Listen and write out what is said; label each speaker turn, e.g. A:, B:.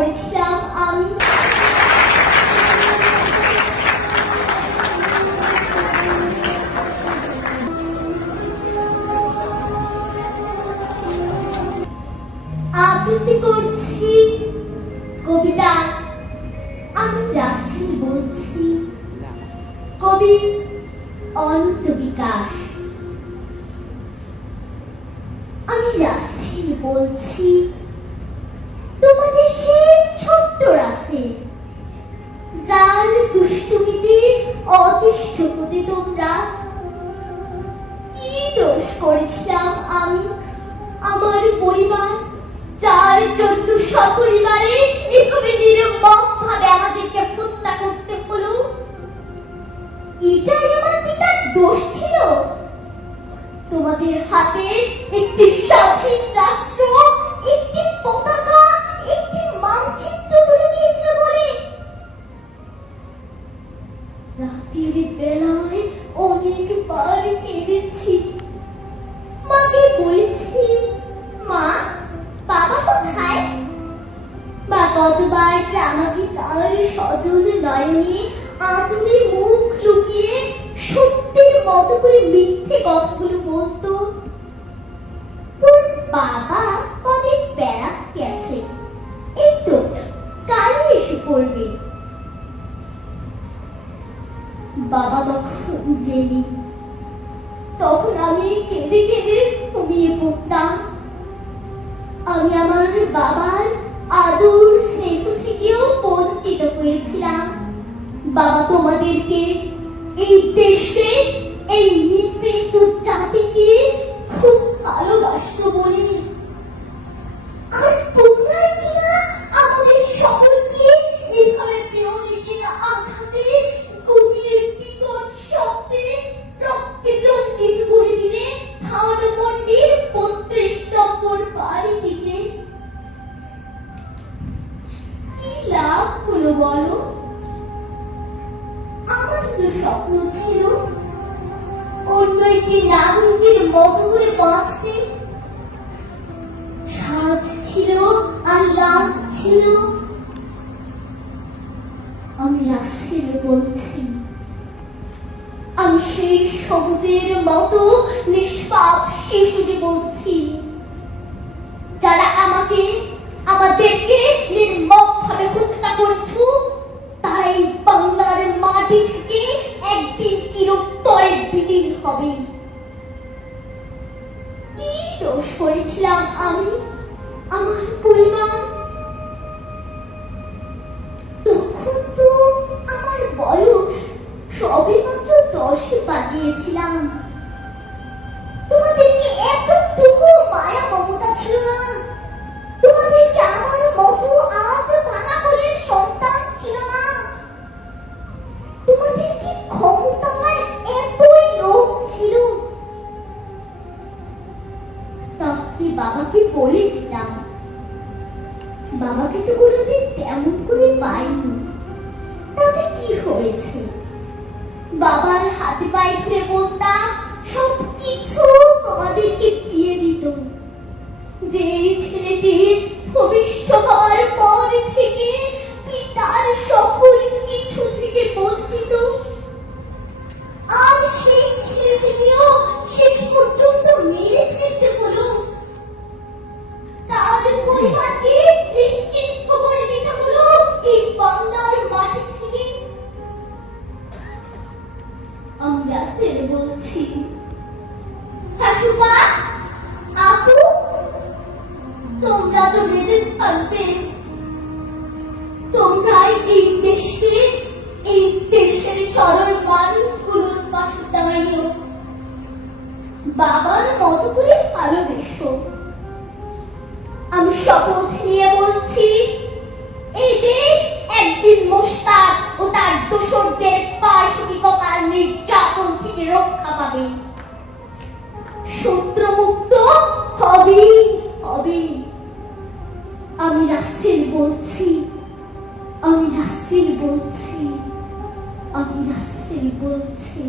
A: করেছিলাম আমি। আবৃত্তি করছি কবিতা আমি রাসেল বলছি। কবি অনন্ত বিকাশ। আমি রাসেল বলছি। দোষ করেছিলাম আমি। আমার পরিবার, যার জন্য সপরিবারে এভাবে নির্মম ভাবে আমাদেরকে হত্যা করতে হলো, এটাই আমার পিতার দোষ ছিল। তোমাদের হাতে একটি স্বাধীন নয়নে আঁচলে মুখ লুকিয়ে সত্যের মতো করে মিথ্যে কথাগুলো বলতো। তোর বাবা কবে বেড়াতে গেছে? এই তো কালই এসে পড়বে। বাবা তখন জেলে। তখন আমি কেঁদে কেঁদে ঘুমিয়ে পড়তাম। আমি আমার বাবার আদর স্নেহ থেকেও বঞ্চিত হয়েছিলাম। বাবা তোমাদেরকে, এই দেশকে, এই নিপীড়িত জাতিকে খুব ভালোবাসতো বলে। আর তোমরা কিনা আমাদের সকলকে এভাবে পেরোনিকের আঘাতে রঞ্জিত করে দিলে কি লাভ হলো বলো? স্বপ্ন ছিল অন্য একটি নাগরিকের মতো করে বাঁচতে স্বাদ ছিল আর লাভ ছিল। আমি রাসেল বলছি, আমি সেই সবুজের মতো নিষ্পাপ শিশুটি বলছি, যারা আমাকে আমাদেরকে নির্মমভাবে হত্যা করেছ তারা এই বাংলার মাটি থেকে একদিন চিরতরে বিলীন হবে আমি, আমার পরিবার। তখন তো আমার বয়স সবে মাত্র দশে পা তোমাদের এতটুকু মায়া মমতা ছিল না? তোমাদেরকে আমার মতো তাহলে বাবাকে বলে দিতাম বাবাকে তো কোনোদিন তেমন করে পাইনি। তাতে কি হয়েছে? বাবার হাতে পায়ে তোমরা তো বেঁচে থাকবে। তোমরাই এই দেশকে, এই দেশের সরল মানুষগুলোর পাশে দাঁড়িয়ে বাবার মতো করে ভালোবেসো। শপথ নিয়ে বলছি, এই দেশ একদিন মোস্তাক ও তার দোষকদের পাশবিকতার নির্যাতন থেকে রক্ষা পাবে। শত্রুমুক্ত হবে হবে। আমি রাসেল বলছি, আমি রাসেল বলছি, আমি রাসেল বলছি।